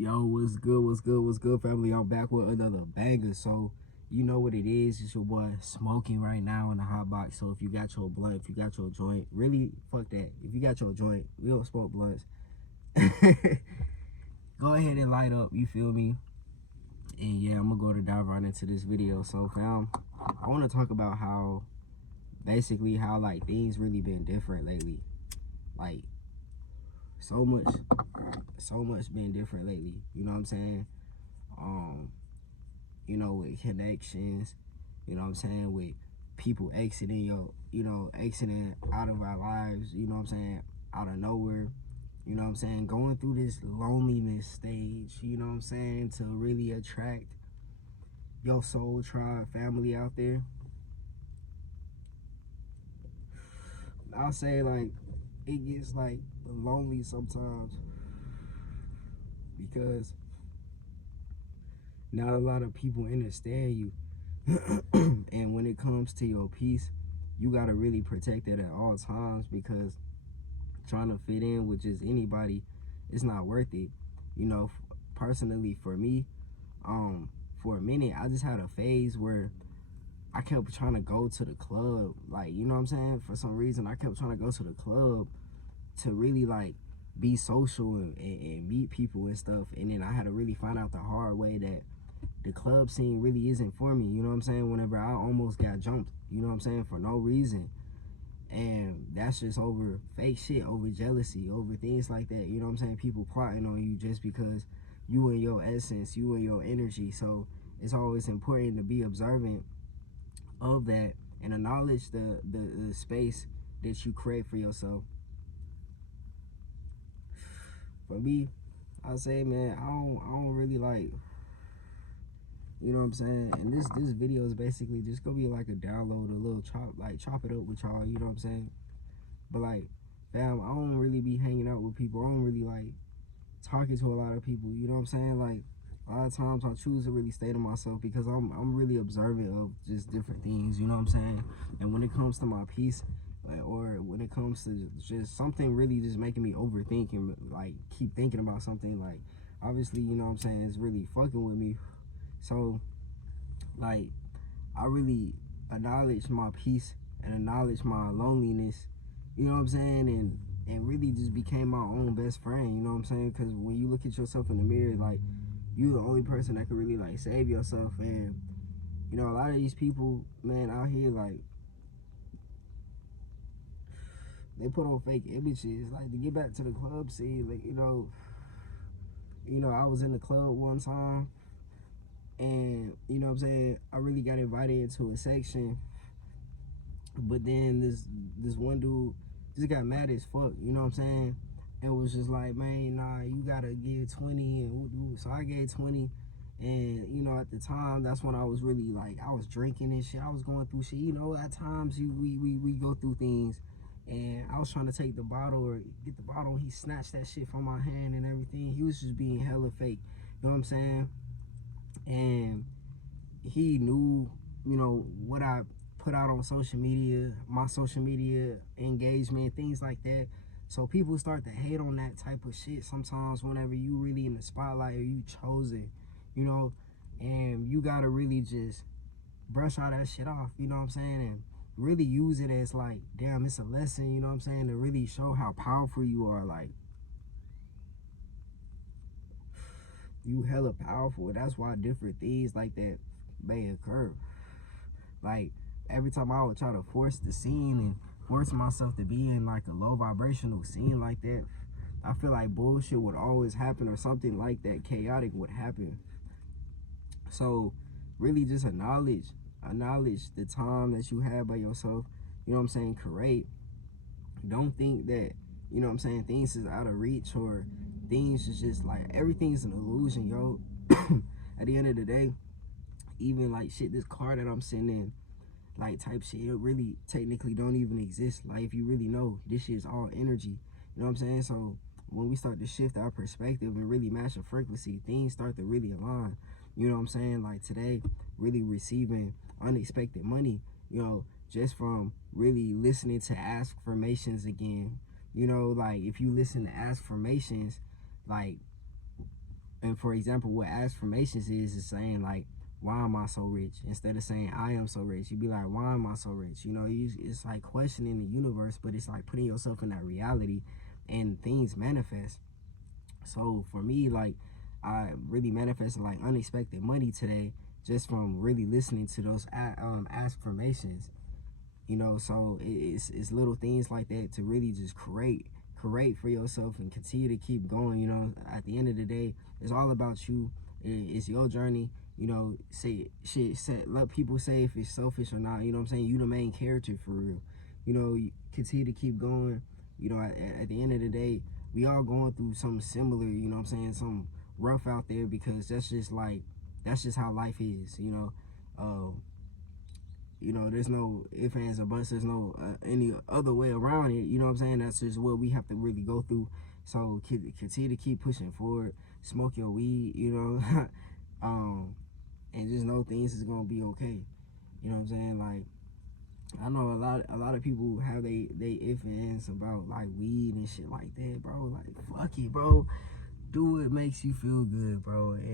Yo, what's good? What's good, family? I'm back with another banger. So, you know what it is. It's your boy smoking right now in the hot box. So, if you got your blunt, if you got your joint, really, fuck that. If you got your joint, we don't smoke blunts. Go ahead and light up, you feel me? And yeah, I'm gonna go to dive right into this video. So, fam, I want to talk about how, basically, how like things really been different lately. Like, so much been different lately. You know what I'm saying? Um, with connections, you know what I'm saying, with people exiting exiting out of our lives, you know what I'm saying, out of nowhere, you know what I'm saying, going through this loneliness stage, you know what I'm saying, to really attract your soul tribe family out there. I'll say like it gets like lonely sometimes because not a lot of people understand you. And when it comes to your peace, you got to really protect it at all times, because trying to fit in with just anybody, it's not worth it. You know, personally for me, for a minute, I just had a phase where I kept trying to go to the club. Like, you know what I'm saying? For some reason, I kept trying to go to the club to really like be social and meet people and stuff. And then I had to really find out the hard way that the club scene really isn't for me. You know what I'm saying? Whenever I almost got jumped, you know what I'm saying, for no reason. And that's just over fake shit, over jealousy, over things like that. You know what I'm saying? People plotting on you just because you and your essence, you and your energy. So it's always important to be observant of that and acknowledge the space that you create for yourself. For me, I say, man, I don't really like, you know what I'm saying? And this video is basically just gonna be like a download, a little chop it up with y'all, you know what I'm saying? But like, fam, I don't really be hanging out with people. I don't really like talking to a lot of people, you know what I'm saying? Like, a lot of times I choose to really stay to myself because I'm really observant of just different things, you know what I'm saying? And when it comes to my peace, like, or when it comes to just something really just making me overthink and like keep thinking about something, like, obviously, you know what I'm saying, it's really fucking with me. So like, I really acknowledge my peace and acknowledge my loneliness, you know what I'm saying, and really just became my own best friend, you know what I'm saying? Because when you look at yourself in the mirror, like, you the only person that can really like save yourself. And you know, a lot of these people, man, out here, like, they put on fake images, like, to get back to the club scene. Like, I was in the club one time, and you know what I'm saying, I really got invited into a section, but then this one dude just got mad as fuck, you know what I'm saying, and was just like, man, nah, you gotta give 20. And so I gave 20. And you know, at the time, that's when I was really like, I was drinking and shit, I was going through shit, you know, at times we go through things. And I was trying to take the bottle or get the bottle, he snatched that shit from my hand and everything. He was just being hella fake, you know what I'm saying? And he knew, you know, what I put out on social media, my social media engagement, things like that. So people start to hate on that type of shit sometimes whenever you really in the spotlight or you chosen, you know, and you gotta really just brush all that shit off, you know what I'm saying, and really use it as like, damn, it's a lesson, you know what I'm saying, to really show how powerful you are. Like, you hella powerful. That's why different things like that may occur. Like, every time I would try to force the scene and force myself to be in like a low vibrational scene like that, I feel like bullshit would always happen, or something like that chaotic would happen. So really just acknowledge the time that you have by yourself, you know what I'm saying, create. Don't think that, you know what I'm saying, things is out of reach, or things is just like, everything's an illusion, yo. At the end of the day, even like shit, this car that I'm sitting in, like, type shit, it really technically don't even exist. Like, if you really know, this shit is all energy, you know what I'm saying? So when we start to shift our perspective and really match a frequency, things start to really align, you know what I'm saying? Like, today, really receiving unexpected money, you know, just from really listening to affirmations again. You know, like, if you listen to affirmations, like, And for example, what affirmations is saying like, why am I so rich? Instead of saying I am so rich, you be like, why am I so rich? You know, it's like questioning the universe, but it's like putting yourself in that reality, and things manifest. So for me, like, I really manifested like unexpected money today just from really listening to those affirmations. You know, so it's little things like that to really just create for yourself and continue to keep going. You know, at the end of the day, it's all about you. It's your journey. You know, say shit, let people say if it's selfish or not. You know what I'm saying? You the main character for real. You know, you continue to keep going. You know, at the end of the day, we all going through something similar. You know what I'm saying? Something rough out there, because that's just how life is. Uh, there's no ifs, ands, or buts. There's no any other way around it. You know what I'm saying? That's just what we have to really go through. So continue to keep pushing forward. Smoke your weed, um, and just know things is gonna be okay. You know what I'm saying? Like, I know a lot of people have they ifs and ands about like weed and shit like that, bro. Like, fuck it, bro. Do what makes you feel good, bro.